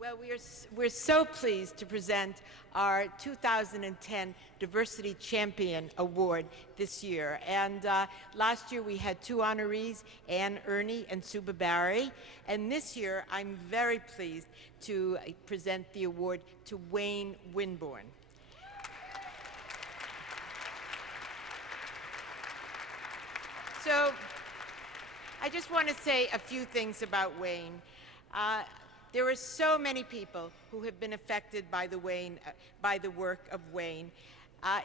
Well, we're so pleased to present our 2010 Diversity Champion Award this year. And last year we had two honorees, Anne Ernie and Suba Barry. And this year I'm very pleased to present the award to Wayne Winborne. So I just want to say a few things about Wayne. There are so many people who have been affected by the work of Wayne.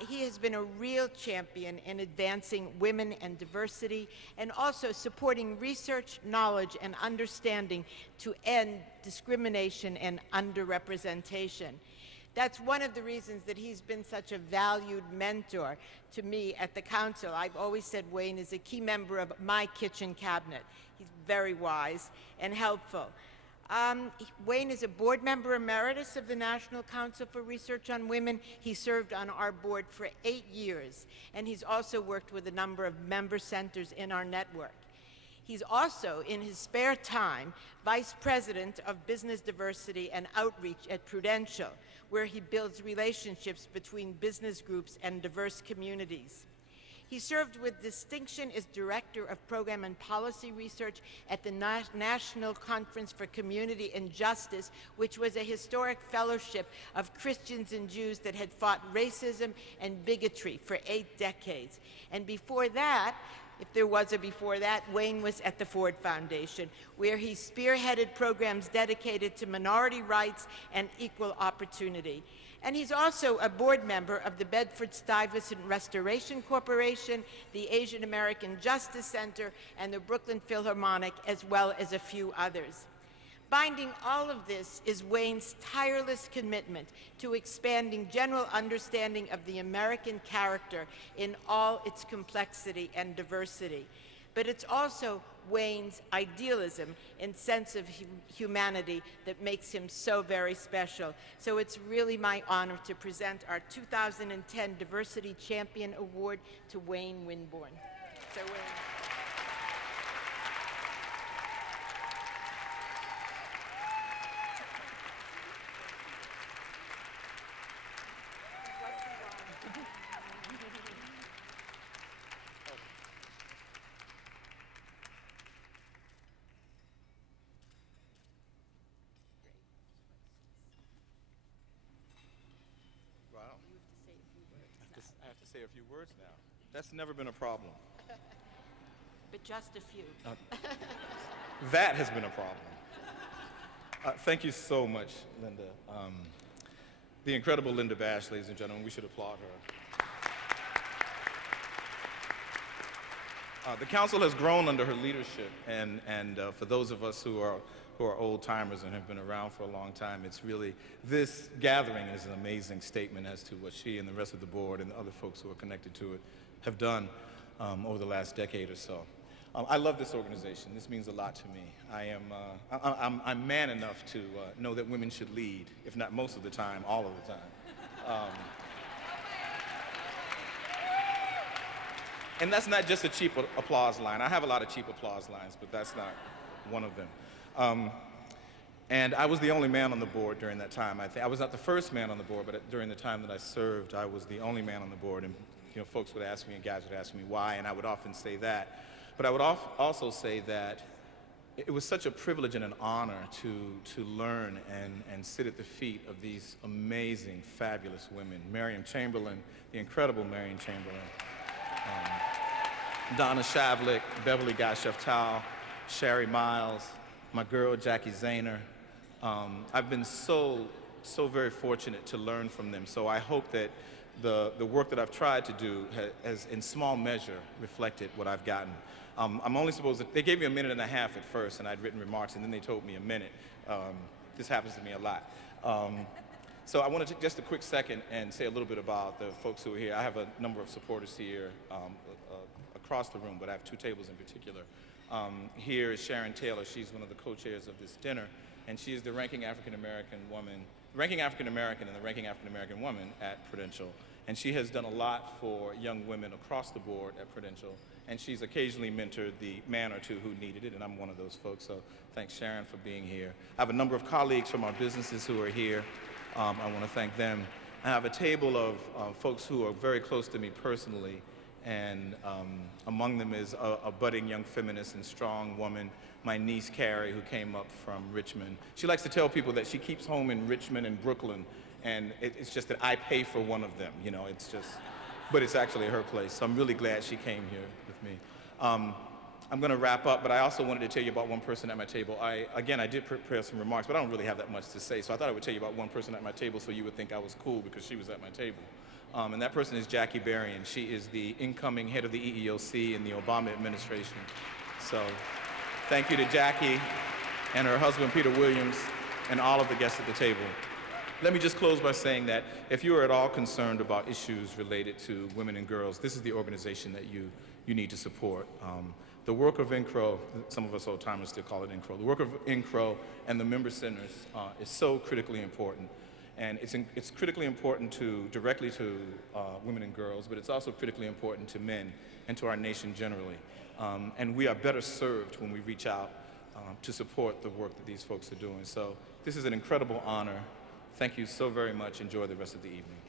He has been a real champion in advancing women and diversity, and also supporting research, knowledge, and understanding to end discrimination and underrepresentation. That's one of the reasons that he's been such a valued mentor to me at the council. I've always said Wayne is a key member of my kitchen cabinet. He's very wise and helpful. Wayne is a board member emeritus of the National Council for Research on Women. He served on our board for 8 years, and he's also worked with a number of member centers in our network. He's also, in his spare time, Vice President of Business Diversity and Outreach at Prudential, where he builds relationships between business groups and diverse communities. He served with distinction as Director of Program and Policy Research at the National Conference for Community and Justice, which was a historic fellowship of Christians and Jews that had fought racism and bigotry for 8 decades. And before that, if there was a before that, Wayne was at the Ford Foundation, where he spearheaded programs dedicated to minority rights and equal opportunity. And he's also a board member of the Bedford-Stuyvesant Restoration Corporation, the Asian American Justice Center, and the Brooklyn Philharmonic, as well as a few others. Binding all of this is Wayne's tireless commitment to expanding general understanding of the American character in all its complexity and diversity. But it's also Wayne's idealism and sense of humanity that makes him so very special. So it's really my honor to present our 2010 Diversity Champion Award to Wayne Winborne. So Wayne. Say a few words now. That's never been a problem. But just a few. That has been a problem. Thank you so much, Linda. The incredible Linda Basch, ladies and gentlemen. We should applaud her. The council has grown under her leadership, and for those of us who are old-timers and have been around for a long time, it's really, this gathering is an amazing statement as to what she and the rest of the board and the other folks who are connected to it have done over the last decade or so. I love this organization. This means a lot to me. I'm man enough to know that women should lead, if not most of the time, all of the time. And that's not just a cheap applause line. I have a lot of cheap applause lines, but that's not one of them. And I was the only man on the board during that time. I was not the first man on the board, but during the time that I served, I was the only man on the board. And folks would ask me, and guys would ask me why, and I would often say that. But I would also say that it was such a privilege and an honor to learn and sit at the feet of these amazing, fabulous women. Marion Chamberlain, the incredible Marion Chamberlain, Donna Shavlik, Beverly Guy-Sheftall, Sherry Miles, my girl, Jacki Zehner. I've been so very fortunate to learn from them. So I hope that the work that I've tried to do has in small measure reflected what I've gotten. I'm only supposed to, they gave me a minute and a half at first, and I'd written remarks, and then they told me a minute. This happens to me a lot. So I want to take just a quick second and say a little bit about the folks who are here. I have a number of supporters here across the room, but I have 2 tables in particular. Here is Sharon Taylor. She's one of the co-chairs of this dinner, and she is the ranking African-American woman, ranking African-American and the ranking African-American woman at Prudential. And she has done a lot for young women across the board at Prudential, and she's occasionally mentored the man or two who needed it, and I'm one of those folks, so thanks, Sharon, for being here. I have a number of colleagues from our businesses who are here. I want to thank them. I have a table of folks who are very close to me personally, and among them is a budding young feminist and strong woman, my niece Carrie, who came up from Richmond. She likes to tell people that she keeps home in Richmond and Brooklyn, and it's just that I pay for one of them, you know, it's just, but it's actually her place, so I'm really glad she came here with me. I'm going to wrap up, but I also wanted to tell you about one person at my table. Again, I did prepare some remarks, but I don't really have that much to say, so I thought I would tell you about one person at my table so you would think I was cool because she was at my table. And that person is Jacki Burien. She is the incoming head of the EEOC in the Obama administration. So thank you to Jacki and her husband, Peter Williams, and all of the guests at the table. Let me just close by saying that if you are at all concerned about issues related to women and girls, this is the organization that you need to support. The work of NCRW, some of us old-timers still call it NCRW, the work of NCRW and the member centers is so critically important. And it's critically important directly to women and girls, but it's also critically important to men and to our nation generally. And we are better served when we reach out to support the work that these folks are doing. So this is an incredible honor. Thank you so very much. Enjoy the rest of the evening.